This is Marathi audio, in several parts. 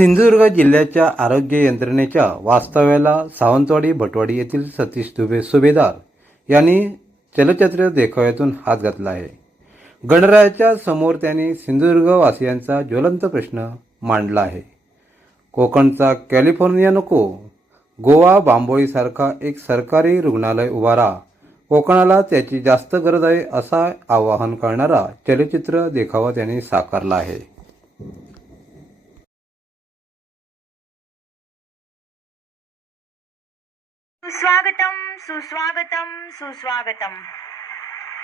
सिंधुदुर्ग जिल्ह्याच्या आरोग्य यंत्रणेच्या वास्तव्याला सावंतवाडी भटवाडी येथील सतीश दुबे सुभेदार यांनी चलचित्र देखाव्यातून हात घातला आहे. गणरायाच्या समोर त्यांनी सिंधुदुर्ग वासियांचा ज्वलंत प्रश्न मांडला आहे. कोकणचा कॅलिफोर्निया नको गोवा बांबोळीसारखा एक सरकारी रुग्णालय उभारा कोकणाला त्याची जास्त गरज आहे असा आवाहन करणारा चलचित्र देखावा त्यांनी साकारला आहे. सुस्वागतम सुस्वागतम सुस्वागतम.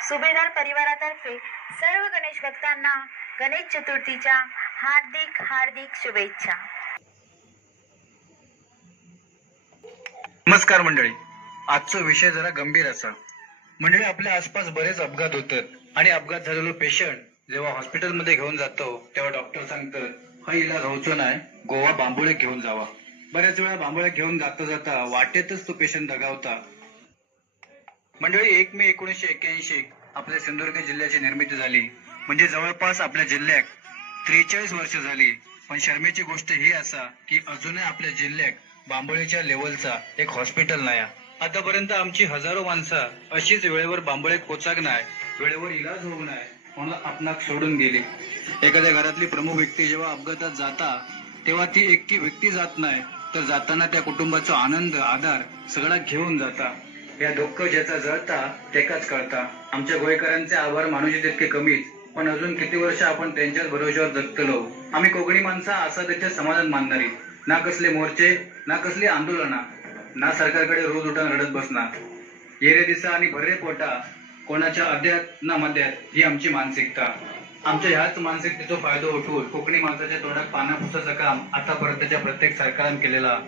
सुभेदार परिवारातर्फे सर्व गणेश भक्तांना गणेश चतुर्थीच्या हार्दिक हार्दिक शुभेच्छा. नमस्कार मंडळी. आजचा विषय जरा गंभीर असा. मंडळी आपल्या आसपास बरेच अपघात होतात. आणि अपघात झालेलो पेशंट जेव्हा हॉस्पिटलमध्ये घेऊन जातो तेव्हा डॉक्टर सांगतात हा इलाज होतो नाही गोवा बांबुळे घेऊन जावा. बऱ्याच वेळा बांबुळे घेऊन जाता जाता वाटेतच तो पेशंट दगावता. मंडळी एक मे एकोणीसशे एक्क्याऐंशी आपल्या सिंधुदुर्ग जिल्ह्याची निर्मिती झाली. म्हणजे जवळपास आपल्या जिल्ह्यात त्रेचाळीस वर्ष झाली. पण शर्मेची गोष्ट ही असा की अजूनही आपल्या जिल्ह्यात बांबोळेच्या लेवलचा एक हॉस्पिटल नाही आतापर्यंत आमची हजारो माणसं अशीच वेळेवर बांबोळेत पोचाक नाही वेळेवर इलाज होऊ नाही म्हणून आपणाक सोडून गेली. एखाद्या घरातली प्रमुख व्यक्ती जेव्हा अपघातात जाता तेव्हा ती एकटी व्यक्ती जात नाही. तर जाताना त्या कुटुंबाचा आनंद आधार सगळा घेऊन जाता. या दुःख ज्याचा जळता तेकाच कळता. आमच्या गोयकरांचे आभार मानुषी तितके कमीच पण अजून किती वर्ष आपण त्यांच्याच भरोश्यावर जगतलो? आम्ही कोकणी माणसं असा त्याच्या समाधान मानणारी. ना कसले मोर्चे ना कसली आंदोलना ना सरकारकडे रोज उठून रडत बसणार येरे दिसा आणि भर्रे पोटा कोणाच्या अध्यात ना मध्यात ही आमची मानसिकता. आमच्या ह्याच मानसिकतेचा फायदा उठवून कोकणी माणसाच्या तोंडात पाना पुसाचं काम आतापर्यंतच्या प्रत्येक सरकारान केलेला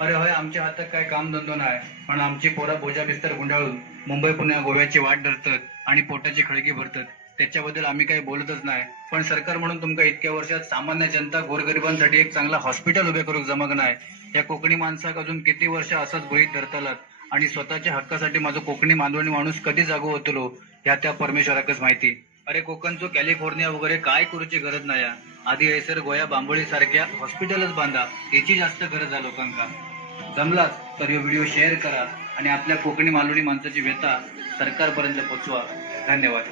अरे होय आमच्या हातात काय काम धंदो नाही पण आमची पोरा बोजा बिस्तर गुंडाळून मुंबई पुण्या गोव्याची वाट धरतात आणि पोटाची खळगी भरतात. त्याच्याबद्दल आम्ही काही बोलतच नाही पण सरकार म्हणून तुमका इतक्या वर्षात सामान्य जनता गोरगरिबांसाठी एक चांगला हॉस्पिटल उभे करूक जमक नाही. या कोकणी माणसाक अजून किती वर्ष असंच गृहित धरतालात? आणि स्वतःच्या हक्कासाठी माझं कोकणी मानवणी माणूस कधी जागो होतलो ह्या त्या परमेश्वराकच माहिती. अरे कोकणचो कॅलिफोर्निया वगैरे काय करूची गरज नाही आधी हैसर गोया बांबोळी सारख्या हॉस्पिटलच बांधा. याची जास्त गरज आहे लोकांका. जमलाच तर हा व्हिडिओ शेअर करा आणि आपल्या कोकणी मालवणी माणसाची व्यथा सरकारपर्यंत पोचवा. धन्यवाद.